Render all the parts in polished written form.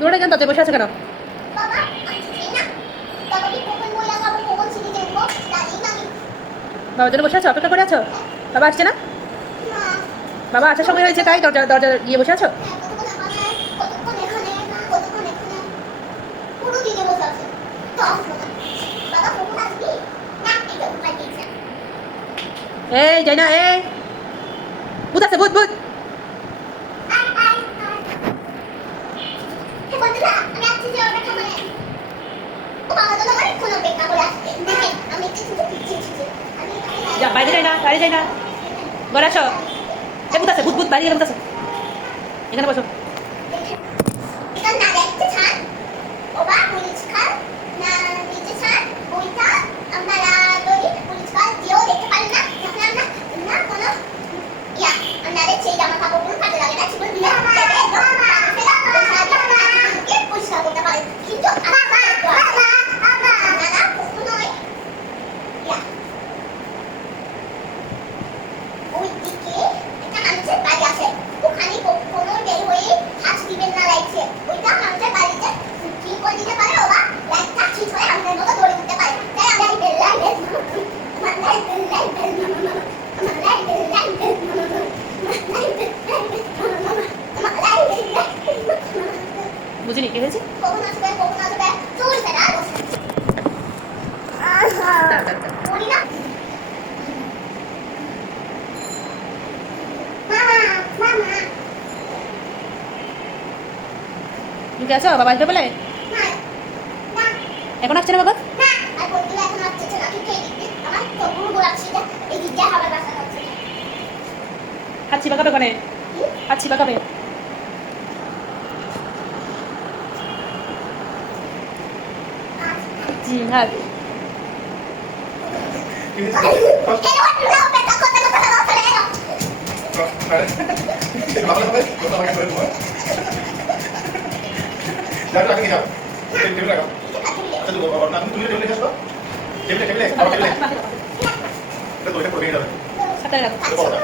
দূরে কেন তাতে বসে আছে কেন? বাবার জন্য বসে আছো, অপেক্ষা করে আছো? বাবা আসছে না? বাবা আসার সময় হয়েছে তাই দরজা দরজা গিয়ে বসে আছো? এই যাই না, এই ভূত আছে, ভূত ভূত। যা বাইরে যাই না, বাইরে যাই না, ঘরে আসো। এই ভূত আছে, ভূত ভূত, বাইরে গেলে ভূত আছে। এখানে বসো। বুঝিনি কি হয়েছে? তুমি আছো? বাবা আসবে বলে এখন আসছে না বাবা? হাঁচি বা খাবে, ওখানে হাঁচি বা খাবে। হ্যাঁ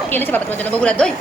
কি এনেছে বাবা তোমার জন্য? বগুড়ার দই।